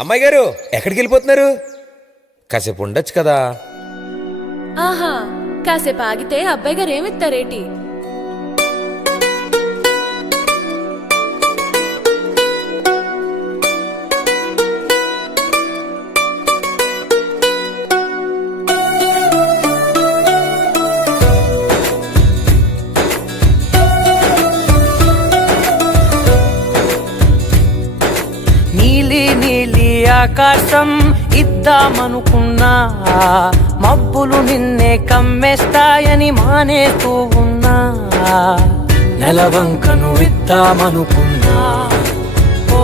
అమ్మాయి గారు ఎక్కడికి వెళ్ళిపోతున్నారు? కాసేపు ఉండొచ్చు కదా. ఆహా, కాసేపు ఆగితే అబ్బాయి గారు ఏమిస్తారేటి? నీలి నీలి ఆకాశం ఇద్దామనుకున్నా, మబ్బులు నిన్నే కమ్మేస్తాయని మానేస్తూ ఉన్నా. నెలవంకను ఇద్దామనుకున్నా, ఓ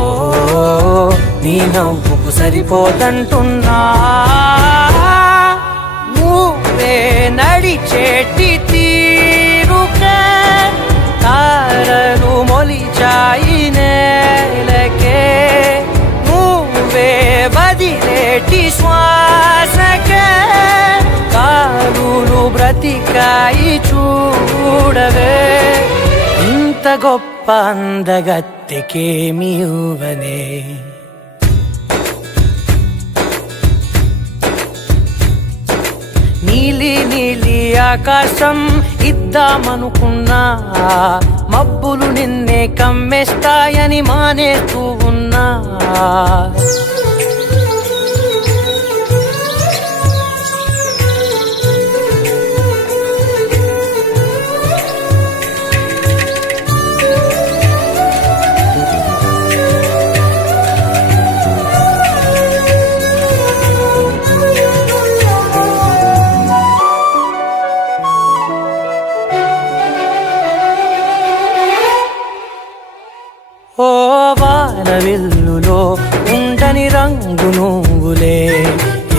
నీ నవ్వుకు సరిపోదంటున్నా. నువ్వే నడిచేటి తీరుకే తారలు మొలిచాయి నేలకే. నువ్వే వదిలేటి శ్వాసకే కాలులు బ్రతికాయి చూడవే. ఇంత గొప్ప అందగత్తెకేమి ఇవ్వనే. నీలి నీలి ఆకాశం ఇద్దామనుకున్నా, మబ్బులు నిన్నే కమ్మేస్తాయని మానేస్తూ ఉన్నా. ఓ వానవిల్లులో ఉండని రంగు నువ్వులే,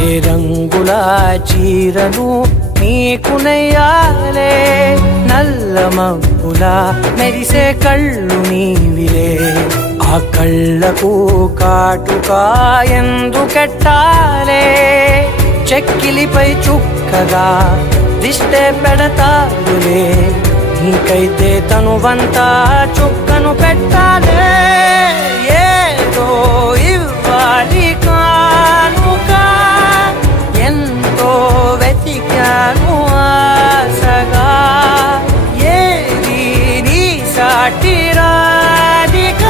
ఏ రంగుల చీరను నీకు నెయ్యాలే. నల్ల మబ్బులా మెరిసే కళ్ళు నీవిలే, ఆ కళ్ళకు కాటుకా ఎందుకెట్టాలే. చెక్కిలిపై చుక్కగా దిష్టే పెడతారులే, నీకైతే తనువంతా చుక్కను పెట్టాలే. ఏదో ఇవ్వాలి కానుక, ఎంతో వెతికాను ఆశగా. ఏది నీ సాటి రాధిక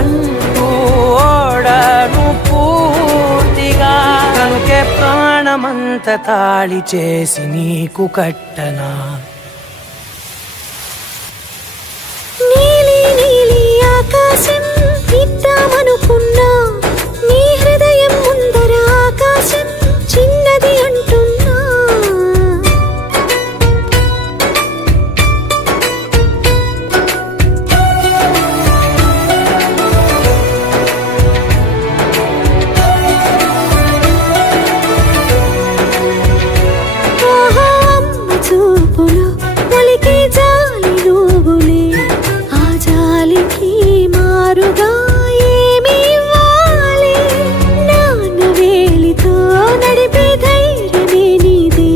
అంటూ ఓడను పూర్తిగా. కనుకే ప్రాణమంత తాళి చేసి నీకు కట్టనా. ఆకాశం ఇద్దామనుకున్నా, నీ హృదయం ముందర ఆకాశం చిన్నది అంటున్నా. ఆహా, అమ్మ చూపులు ఒలికే జాలి నువ్వులే, ఆ జాలికి మారుగా ఏమి ఇవ్వాలి. నాన్న వేలితో నడిపే ధైర్యమే నీదే,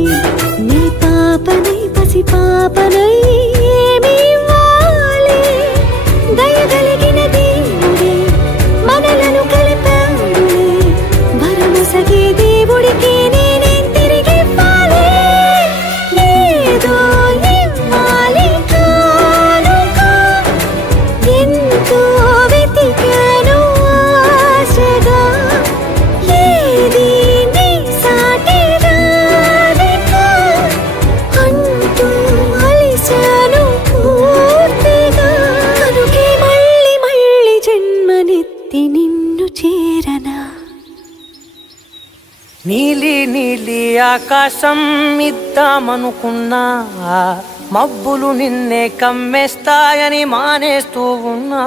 నీ పాపనై పసి పాపనై ఏమి ఇవ్వాలి. దయగలిగిన దేవుడే మనలను కలిపాడులే, భరమసగే దేవుడికి నేనేం తిరిగి ఇవ్వాలి. ఏదో ఇవ్వాలి కానుక, ఎంతో వెతికాను ఆశగా. ఏది నీ సాటి రాధిక అంటూ అలిశాను పూర్తిగా. కనుకే మళ్ళీ మళ్ళీ జన్మనెత్తి నిన్ను చేరనా. నీలి నీలి ఆకాశం ఇద్దామనుకున్నా, మబ్బులు నిన్నే కమ్మేస్తాయని మానేస్తూ ఉన్నా.